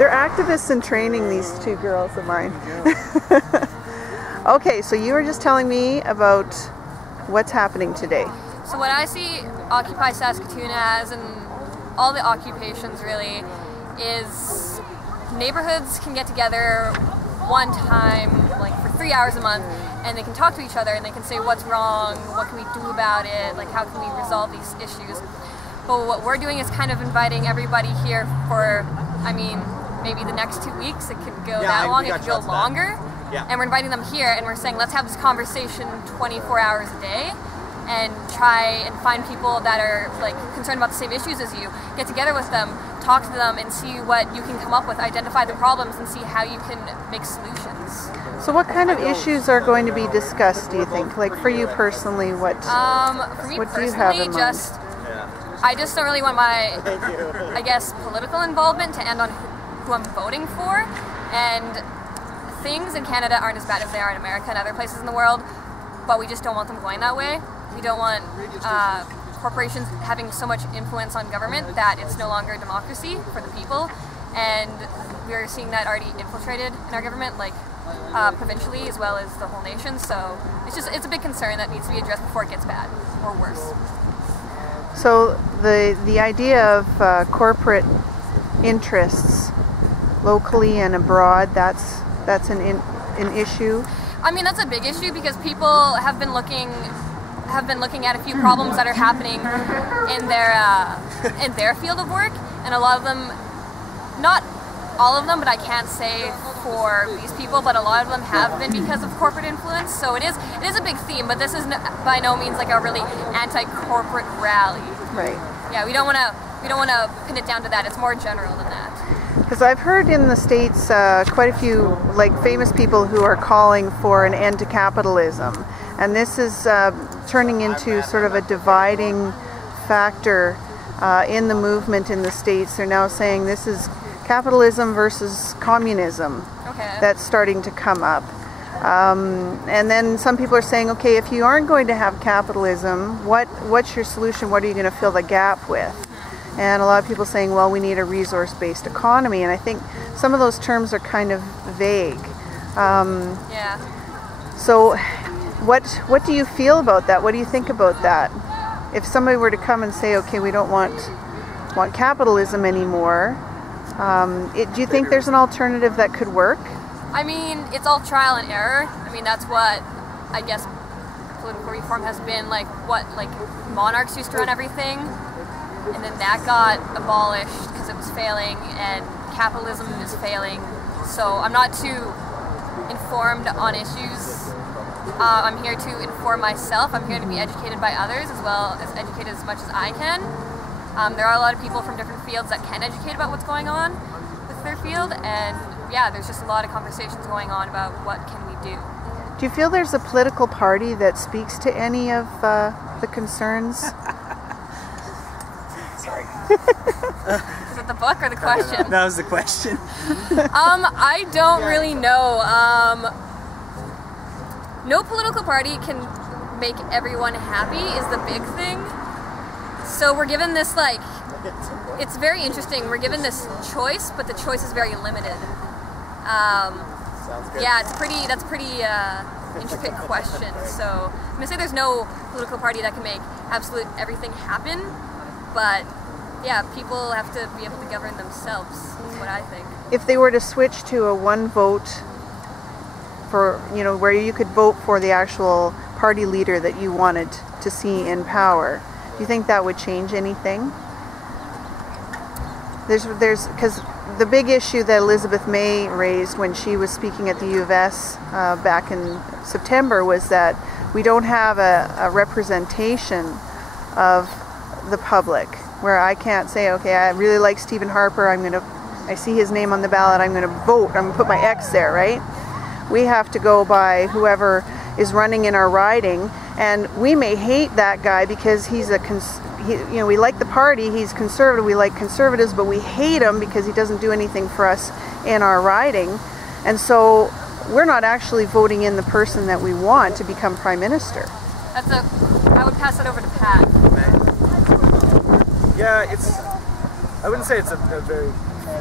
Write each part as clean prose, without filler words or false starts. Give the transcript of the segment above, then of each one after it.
They're activists in training, these two girls of mine. Okay, so you were just telling me about what's happening today. So what I see Occupy Saskatoon as, and all the occupations really, is neighborhoods can get together one time, like for 3 hours a month, and they can talk to each other and they can say what's wrong, what can we do about it, like how can we resolve these issues. But what we're doing is kind of inviting everybody here for, I mean, maybe the next 2 weeks. It could go that long, it could go longer. Yeah. And we're inviting them here and we're saying let's have this conversation 24 hours a day and try and find people that are like concerned about the same issues as you, get together with them, talk to them and see what you can come up with, identify the problems and see how you can make solutions. So what kind of issues are going to be discussed, do you think? Like for you personally, what do you have in mind? I just don't really want my, I guess, political involvement to end on who I'm voting for. And things in Canada aren't as bad as they are in America and other places in the world, but we just don't want them going that way. We don't want corporations having so much influence on government that it's no longer a democracy for the people. And we're seeing that already infiltrated in our government, like provincially as well as the whole nation. So it's a big concern that needs to be addressed before it gets bad or worse. So the idea of corporate interests locally and abroad, that's an issue? I mean, that's a big issue because people have been looking at a few problems that are happening in their field of work, and a lot of them, not all of them, but I can't say for these people, but a lot of them have been because of corporate influence. So it is a big theme, but this is by no means like a really anti-corporate rally. Right. Yeah, we don't want to pin it down to that. It's more general than that. Because I've heard in the States quite a few like famous people who are calling for an end to capitalism, and this is turning into sort of a dividing factor in the movement in the States. They're now saying this is capitalism versus communism. Okay. That's starting to come up. And then some people are saying, okay, if you aren't going to have capitalism, what's your solution? What are you going to fill the gap with? And a lot of people saying, well, we need a resource-based economy. And I think some of those terms are kind of vague. Yeah. So what do you feel about that? What do you think about that? If somebody were to come and say, okay, we don't want capitalism anymore, do you think there's an alternative that could work? I mean, it's all trial and error. I mean, that's what I guess political reform has been, like monarchs used to run everything, and then that got abolished because it was failing, and capitalism is failing. So I'm not too informed on issues. I'm here to inform myself. I'm here to be educated by others as well as educated as much as I can. There are a lot of people from different fields that can educate about what's going on with their field, and yeah, there's just a lot of conversations going on about what can we do. Do you feel there's a political party that speaks to any of the concerns? Sorry. Is it the book or the question? That was the question. I don't really know. No political party can make everyone happy is the big thing. So we're given this, like, it's very interesting. We're given this choice, but the choice is very limited. Sounds good. Yeah, that's a pretty intricate question. So I'm gonna say there's no political party that can make absolute everything happen, but yeah, people have to be able to govern themselves, is what I think. If they were to switch to a one vote for, where you could vote for the actual party leader that you wanted to see in power, do you think that would change anything? Because the big issue that Elizabeth May raised when she was speaking at the U of S back in September was that we don't have a representation of the public, where I can't say, okay, I really like Stephen Harper, I see his name on the ballot, I'm going to vote, I'm going to put my X there, right? We have to go by whoever is running in our riding, and we may hate that guy because he's we like the party, he's conservative, we like conservatives, but we hate him because he doesn't do anything for us in our riding. And so we're not actually voting in the person that we want to become Prime Minister. I would pass it over to Pat. Yeah, I wouldn't say it's a very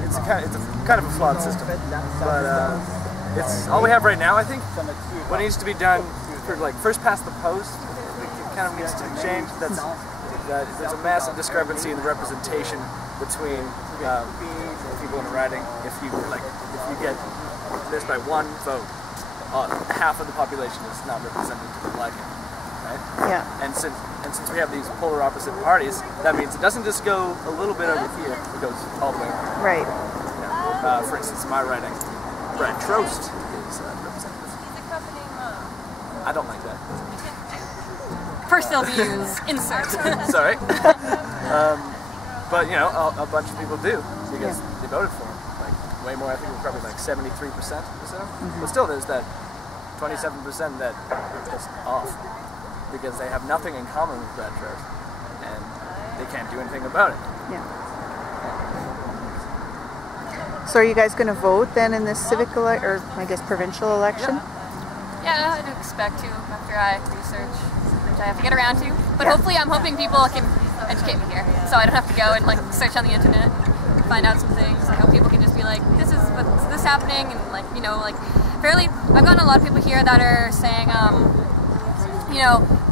it's kind of a flawed system, but it's all we have right now. I think what needs to be done for like first past the post, it kind of needs to be changed. That there's a massive discrepancy in the representation between people in the riding. If you get this by one vote, half of the population is not represented to the liking, right? Yeah. And since we have these polar opposite parties, that means it doesn't just go a little bit over here; it goes all the way over. Right. Yeah. For instance, my riding, Brad Trost is representative. I don't like that. Personal views, insert. Sorry. But you know, a bunch of people do because they voted for him. Like way more. I think it was probably like 73% or so. But still, there's that 27% that are pissed off because they have nothing in common with Brad Trost and they can't do anything about it. Yeah. So are you guys going to vote then in this civic or I guess provincial election? Yeah, I'd expect to after I research, which I have to get around to. But hopefully, I'm hoping people can educate me here, so I don't have to go and like search on the internet, find out some things. I hope people can just be like, this is what's this happening, and like like fairly. I've gotten a lot of people here that are saying,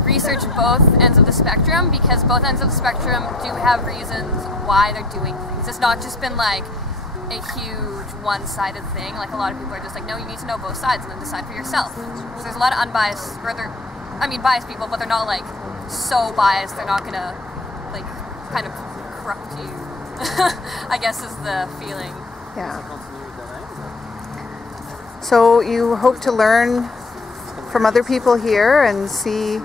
research both ends of the spectrum because both ends of the spectrum do have reasons why they're doing things. It's not just been like a huge one-sided thing. Like a lot of people are just like, no, you need to know both sides and then decide for yourself. So there's a lot of unbiased, biased people, but they're not like so biased. They're not gonna like kind of corrupt you. I guess is the feeling. Yeah. So you hope to learn from other people here and see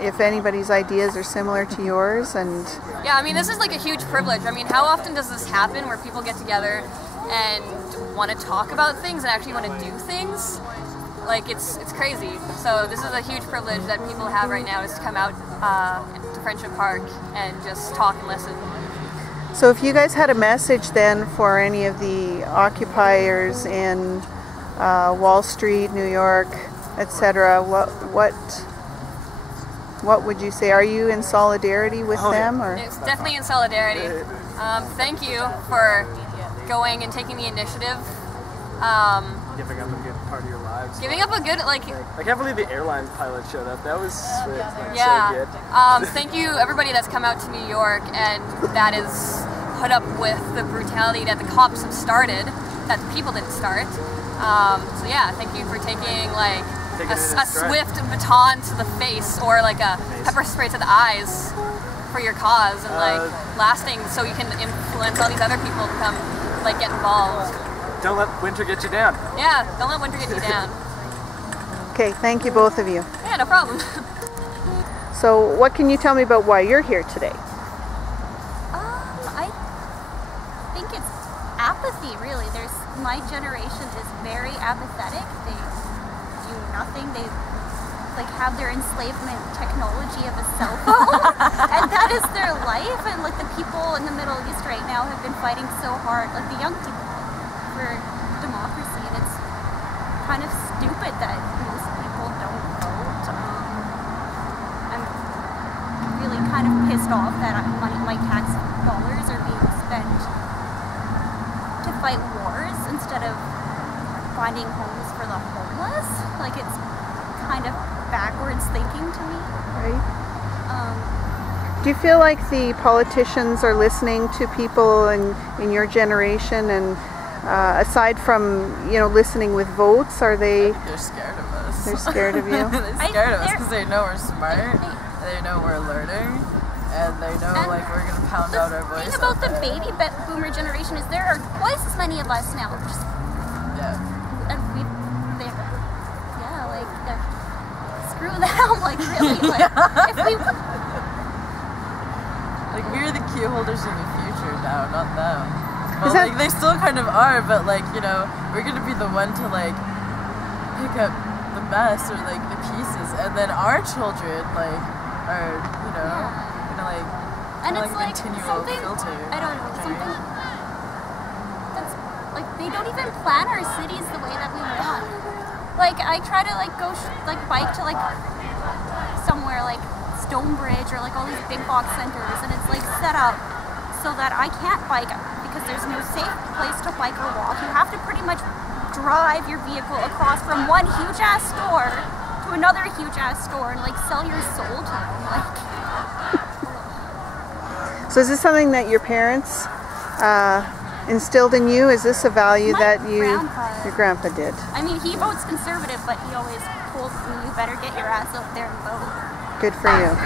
if anybody's ideas are similar to yours. And yeah, I mean, this is like a huge privilege. I mean, how often does this happen where people get together and want to talk about things and actually want to do things? Like it's crazy. So this is a huge privilege that people have right now, is to come out to Friendship Park and just talk and listen. So if you guys had a message then for any of the occupiers in Wall Street, New York, etc., what would you say? Are you in solidarity with them? Or? It's definitely in solidarity. Thank you for going and taking the initiative. Giving up a good part of your lives. Giving up a good, I can't believe the airline pilot showed up. That was sweet. Yeah. So good. Thank you, everybody that's come out to New York and that is put up with the brutality that the cops have started, that the people didn't start. So yeah, thank you for taking like a swift baton to the face or like a pepper spray to the eyes for your cause and like lasting, so you can influence all these other people to come like get involved. Don't let winter get you down. Yeah, don't let winter get you down. Okay, thank you both of you. Yeah, no problem. So what can you tell me about why you're here today? I think it's apathy, really. My generation is very apathetic. They do nothing. They have their enslavement technology of a cell phone, and that is their life. And like the people in the Middle East right now have been fighting so hard, like the young people, for democracy, and it's kind of stupid that most people don't vote. I'm really kind of pissed off that my tax dollars are being spent to fight wars instead of finding homes for the homeless. Like, it's kind of backwards thinking to me. Right. Do you feel like the politicians are listening to people in your generation, and aside from listening with votes, are they? They're scared of us. They're scared of you. They're scared of us because they know we're smart. They know we're learning, and they know like we're gonna pound out our voice. The thing about the baby boomer generation is there are twice as many of us now. And screw them. Like really, if we. Like, we're the key holders of the future now, not them. Well, like, they still kind of are, but, like, we're gonna be the one to, like, pick up the mess or, like, the pieces, and then our children, like, are, gonna, like, and it's like continual filter. I don't know, something that's, like, they don't even plan our cities the way that we want. Like, I try to, like, go, bike to, like, somewhere, like, Stonebridge or like all these big box centers, and it's like set up so that I can't bike because there's no safe place to bike or walk. You have to pretty much drive your vehicle across from one huge ass store to another huge ass store and like sell your soul to them. Like. So is this something that your parents instilled in you? Is this a value that your grandpa did? I mean, he votes conservative, but he always told me, you better get your ass out there and vote. Good for you.